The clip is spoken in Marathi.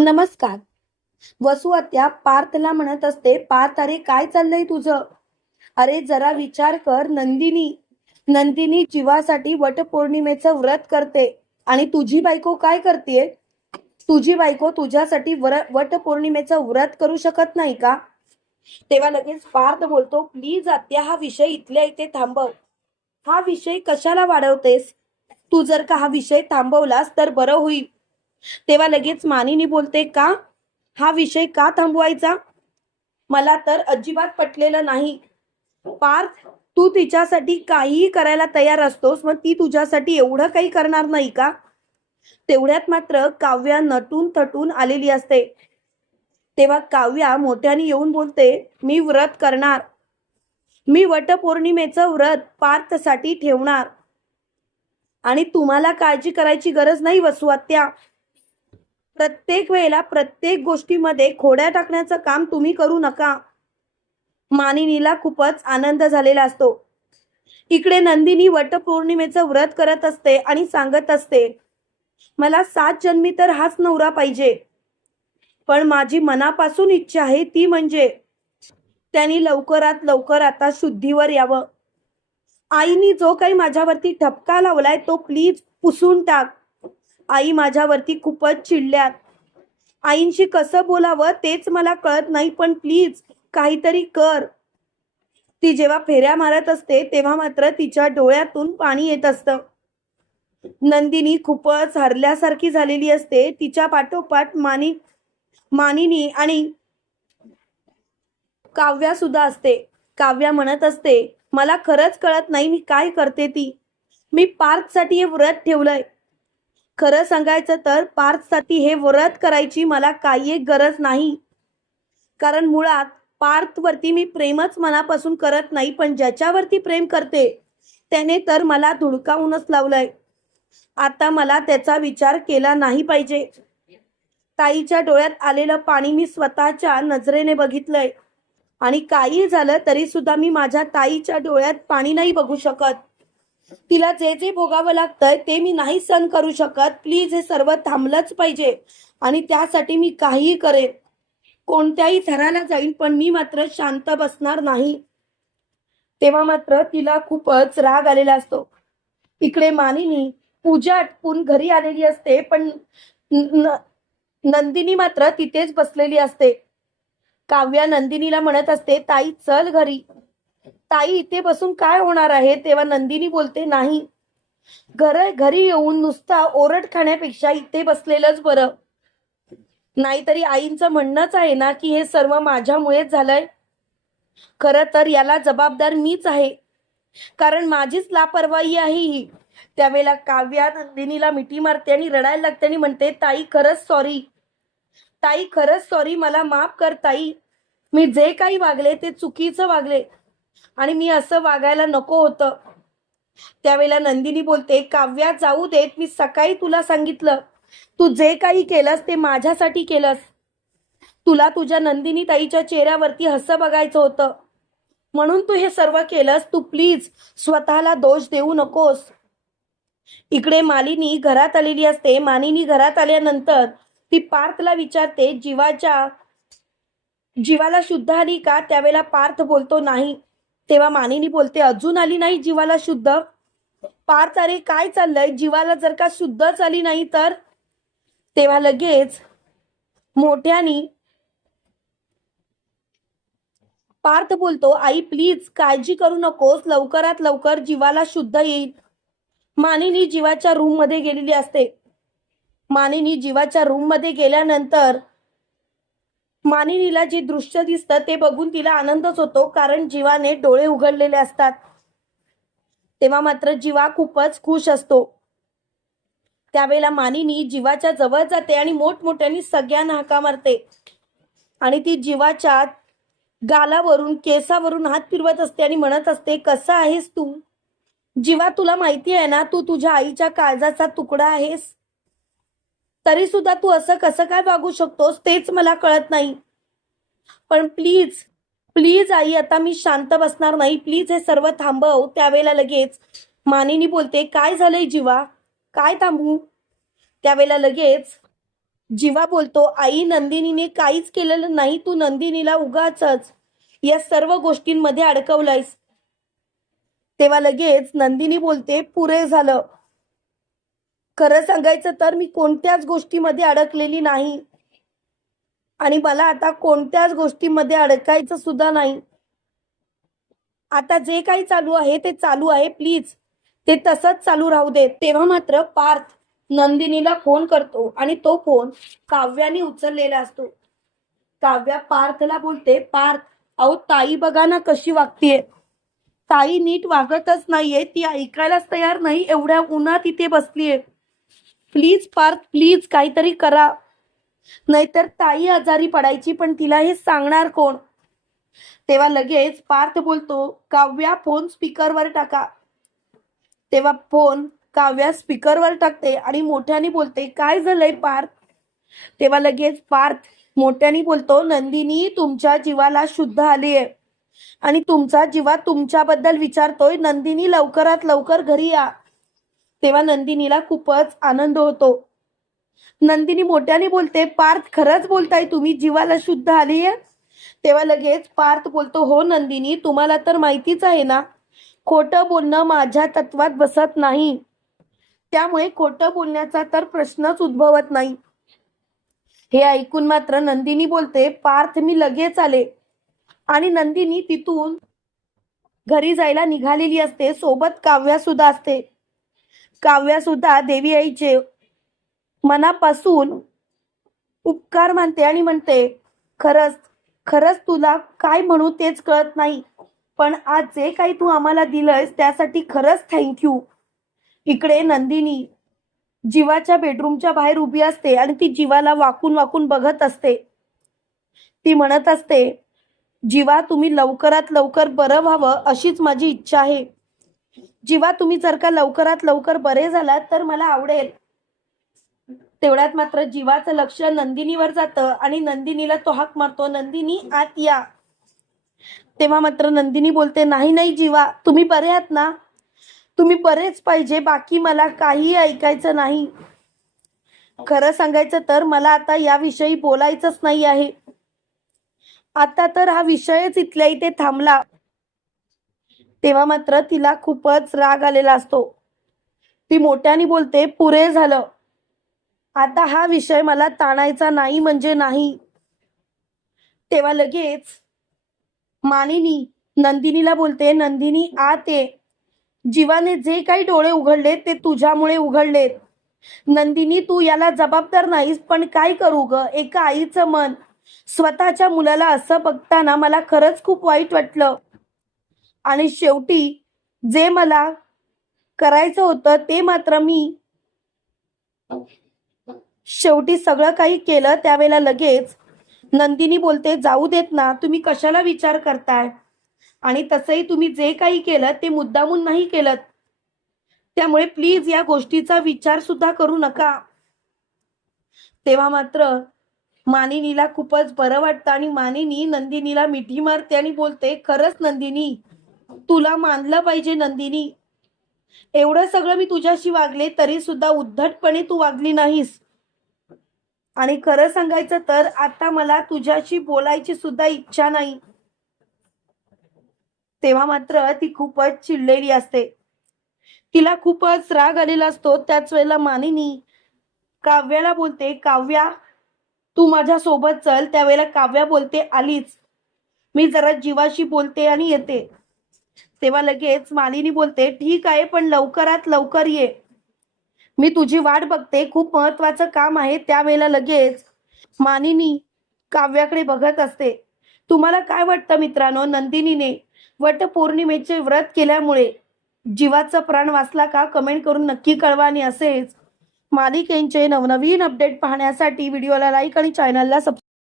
नमस्कार. वसु आत्या पार्थला म्हणत असते पार्थ अरे काय चाललंय तुझं? अरे जरा विचार कर नंदिनी नंदिनी जीवासाठी वटपौर्णिमेचं व्रत करते. आणि तुझी बायको काय करते तुझी बायको तुझ्यासाठी वटपौर्णिमेचं व्रत करू शकत नाही का? तेव्हा लगेच पार्थ बोलतो प्लीज आत्या हा विषय इथल्या इथे थांबव. हा विषय कशाला वाढवतेस? तू जर का हा विषय थांबवलास तर बरं होईल. तेव्हा लगेच मानिनी बोलते का? हा विषय का थांबवायचा? मला तर अजिबात पटलेलं नाही. पार्थ तू तिच्यासाठी काहीही करायला तयार असतोस मग ती तुझ्यासाठी एवढं काही करणार नाही का? तेवढ्यात मात्र काव्या नटून थटून आलेली असते. तेव्हा काव्या मोठ्याने येऊन बोलते मी व्रत करणार. मी वटपौर्णिमेचं व्रत पार्थसाठी ठेवणार. आणि तुम्हाला काळजी करायची गरज नाही वसुआत्या. प्रत्येक वेळेला प्रत्येक गोष्टीमध्ये खोड्या टाकण्याचं काम तुम्ही करू नका. मानिनीला खूपच आनंद झालेला असतो. इकडे नंदिनी वटपौर्णिमेचं व्रत करत असते आणि सांगत असते मला सात जन्मी तर हाच नवरा पाहिजे. पण माझी मनापासून इच्छा आहे ती म्हणजे त्यांनी लवकरात लवकर आता शुद्धीवर यावं. आईनी जो काही माझ्यावरती ठपका लावलाय तो प्लीज पुसून टाक. आई माझ्यावरती खूपच चिडल्यात. आईंशी कसं बोलावं तेच मला कळत नाही पण प्लीज काहीतरी कर. ती जेव्हा फेऱ्या मारत असते तेव्हा मात्र तिच्या डोळ्यातून पाणी येत असतं. नंदिनी खूपच हरल्यासारखी झालेली असते. तिच्या पाठोपाठ मानी मानिनी आणि काव्या सुद्धा असते. काव्या म्हणत असते मला खरंच कळत नाही मी काय करते ती. मी पार्थसाठी हे व्रत ठेवलंय. खरं सांगायचं तर पार्थसाठी हे व्रत करायची मला काही एक गरज नाही. कारण मुळात पार्थवरती मी प्रेमच मनापासून करत नाही पण ज्याच्यावरती प्रेम करते त्याने तर मला धुडकावूनच लावलंय. आता मला त्याचा विचार केला नाही पाहिजे. ताईच्या डोळ्यात आलेलं पाणी मी स्वतःच्या नजरेने बघितलंय. आणि काही झालं तरी सुद्धा मी माझ्या ताईच्या डोळ्यात पाणी नाही बघू शकत. तिला जे जे भोगावं लागतंय ते मी नाही सहन करू शकत. प्लीज हे सर्व थांबलंच पाहिजे आणि त्यासाठी मी काहीही करेन. कोणत्याही थराला जाईन पण मी मात्र शांत बसणार नाही. तेव्हा मात्र तिला खूपच राग आलेला असतो. इकडे मानिनी पूजा आटपून घरी आलेली असते पण नंदिनी मात्र तिथेच बसलेली असते. काव्या नंदिनीला म्हणत असते ताई चल घरी. ताई इथे बसून काय होणार आहे? तेव्हा नंदिनी बोलते नाही. घर घरी येऊन नुसता ओरड खाण्यापेक्षा इथे बसलेलंच बरं. नाहीतरी आईंचं म्हणणंच आहे ना की हे सर्व माझ्यामुळेच झालंय. खरं तर याला जबाबदार मीच आहे. कारण माझीच लापरवाही आहे ही. त्यावेळेला काव्या नंदिनीला मिठी मारते आणि रडायला लागते आणि म्हणते ताई खरंच सॉरी ताई खरंच सॉरी मला माफ कर ताई. मी जे काही वागले ते चुकीचं वागले. आणि मी असं वागायला नको होतं. त्यावेळेला नंदिनी बोलते काव्या जाऊ देत मी सकाळी तुला सांगितलं. तू जे काही केलंस ते माझ्यासाठी केलंस. तुला तुझ्या नंदिनी ताईच्या चेहऱ्यावरती हसं बघायचं होतं. म्हणून तू हे सर्व केलंस तू प्लीज स्वतःला दोष देऊ नकोस. इकडे मालिनी घरात आलेली असते. मानिनी घरात आल्यानंतर ती पार्थला विचारते जीवाच्या जीवाला शुद्ध आली का? त्यावेळेला पार्थ बोलतो नाही. तेव्हा मानिनी बोलते अजून आली नाही जीवाला शुद्ध. पार्थ अरे काय चाललंय? जीवाला जर का शुद्धच आली नाही तर? तेव्हा लगेच मोठ्यानी पार्थ बोलतो आई प्लीज काळजी करू नकोस. लवकरात लवकर जीवाला शुद्ध येईल. मानिनी जीवाच्या रूममध्ये गेलेली असते. मानिनी जीवाच्या रूममध्ये गेल्यानंतर मानिनीला जे दृश्य दिसतं ते बघून तिला आनंदच होतो कारण जीवाने डोळे उघडलेले असतात. तेव्हा मात्र जीवा खूपच खुश असतो. त्यावेळेला मानिनी जीवाच्या जवळ जाते आणि मोठमोठ्याने सगळ्यांना हाका मारते. आणि ती जीवाच्या गालावरून केसावरून हात फिरवत असते आणि म्हणत असते कसं आहेस तू? जीवा तुला माहिती आहे ना तू तुझ्या आईच्या काळजाचा तुकडा आहेस. तरी सुद्धा तू असं कसं काय वागू शकतोस तेच मला कळत नाही. पण प्लीज प्लीज आई आता मी शांत बसणार नाही. प्लीज हे सर्व थांबव त्यावेळेला लगेच. मानिनी बोलते काय झालंय जीवा? काय थांबू? त्यावेळेला लगेच जीवा बोलतो आई नंदिनीने काहीच केलेलं नाही. तू नंदिनीला उगाच या सर्व गोष्टींमध्ये अडकवलंयस. तेव्हा लगेच नंदिनी बोलते पुरे झालं. खरं सांगायचं तर मी कोणत्याच गोष्टीमध्ये अडकलेली नाही. आणि मला आता कोणत्याच गोष्टीमध्ये अडकायचं सुद्धा नाही. आता जे काही चालू आहे ते चालू आहे प्लीज. ते तसंच चालू राहू दे. तेव्हा मात्र पार्थ नंदिनीला फोन करतो आणि तो फोन काव्याने उचललेला असतो. काव्या पार्थला बोलते पार्थ अहो ताई बघा ना कशी वागतीये. ताई नीट वागतच नाहीये ती ऐकायलाच तयार नाही एवढ्या उन्हात इथे बसलीये. प्लीज पार्थ प्लीज काहीतरी करा. नाहीतर ताई आजारी पडायची पण तिला हे सांगणार कोण? तेव्हा लगेच पार्थ बोलतो काव्या फोन स्पीकरवर टाका. तेव्हा फोन काव्या स्पीकरवर टाकते आणि मोठ्याने बोलते काय झालंय पार्थ? तेव्हा लगेच पार्थ मोठ्याने बोलतो नंदिनी तुमच्या जीवाला शुद्ध आली आहे आणि तुमचा जीवा तुमच्याबद्दल विचारतोय. नंदिनी लवकरात लवकर घरी या. तेव्हा नंदिनीला खूपच आनंद होतो. नंदिनी मोठ्याने बोलते पार्थ खरंच बोलताय तुम्ही? जीवाला शुद्ध आली आहे तेव्हा लगेच पार्थ बोलतो हो नंदिनी तुम्हाला तर माहितीच आहे ना खोटं बोलणं माझ्या तत्वात बसत नाही. त्यामुळे खोटं बोलण्याचा तर प्रश्नच उद्भवत नाही. हे ऐकून मात्र नंदिनी बोलते पार्थ मी लगेच आले. आणि नंदिनी तिथून घरी जायला निघालेली असते सोबत काव्या सुद्धा असते. काव्या सुद्धा देवी आईचे मनापासून उपकार मानते आणि म्हणते खरंच खरंच तुला काय म्हणू तेच कळत नाही. पण आज जे काही तू आम्हाला दिलंयस त्यासाठी खरंच थँक्यू इकडे नंदिनी जीवाच्या बेडरूमच्या बाहेर उभी असते आणि ती जीवाला वाकून वाकून बघत असते. ती म्हणत असते जीवा तुम्ही लवकरात लवकर बरं व्हावं अशीच माझी इच्छा आहे. जीवा तुम्ही जर का लवकरात लवकर बरे झालात तर मला आवडेल. तेवढ्यात मात्र जीवाचं लक्ष नंदिनीवर जातं आणि नंदिनीला तो हाक मारतो नंदिनी आत या. तेव्हा मात्र नंदिनी बोलते नाही नाही जीवा तुम्ही बरे आहात ना? तुम्ही बरेच पाहिजे बाकी मला काही ऐकायचं नाही. खरं सांगायचं तर मला आता याविषयी बोलायचंच नाही आहे. आता तर हा विषयच इथल्या इथे थांबला. तेव्हा मात्र तिला खूपच राग आलेला असतो. ती मोठ्याने बोलते पुरे झालं. आता हा विषय मला ताणायचा नाही म्हणजे नाही. तेव्हा लगेच मानिनी नंदिनीला बोलते नंदिनी आत ये. जीवाने जे काही डोळे उघडले ते तुझ्यामुळे उघडलेत. नंदिनी तू याला जबाबदार नाहीस पण काय करू ग? एका आईचं मन. स्वतःच्या मुलाला असं बघताना मला खरंच खूप वाईट वाटलं. आणि शेवटी जे मला करायचं होतं ते मात्र मी शेवटी सगळं काही केलं त्यावेळेला लगेच नंदिनी बोलते जाऊ देत ना तुम्ही कशाला विचार करताय? आणि तसंही तुम्ही जे काही केलं ते मुद्दामून नाही केलं त्यामुळे प्लीज या गोष्टीचा विचार सुद्धा करू नका. तेव्हा मात्र मानिनीला खूपच बरं वाटतं आणि मानिनी नंदिनीला मिठी मारते आणि बोलते खरंच नंदिनी तुला मानलं पाहिजे नंदिनी. एवढं सगळं मी तुझ्याशी वागले तरी सुद्धा उद्धटपणे तू वागली नाहीस. आणि खरं सांगायचं तर आता मला तुझ्याशी बोलायची सुद्धा इच्छा नाही. तेव्हा मात्र ती खूपच चिडलेली असते. तिला खूपच राग आलेला असतो. त्याच वेळेला मानिनी काव्याला बोलते काव्या तू माझ्या सोबत चल. त्यावेळेला काव्या बोलते आलीच. मी जरा जीवाशी बोलते आणि येते. तेव्हा लगेच मालिनी बोलते ठीक आहे पण लवकरात लवकर ये. मी तुझी वाट बघते खूप महत्वाचं काम आहे. त्यावेळेला लगेच मानिनी काव्याकडे बघत असते. तुम्हाला काय वाटतं मित्रांनो नंदिनीने वटपौर्णिमेचे व्रत केल्यामुळे जीवाचा प्राण वाचला का? कमेंट करून नक्की कळवा आणि असेच मालिकेंचे नवनवीन अपडेट पाहण्यासाठी व्हिडिओला लाईक आणि चॅनलला सबस्क्राईब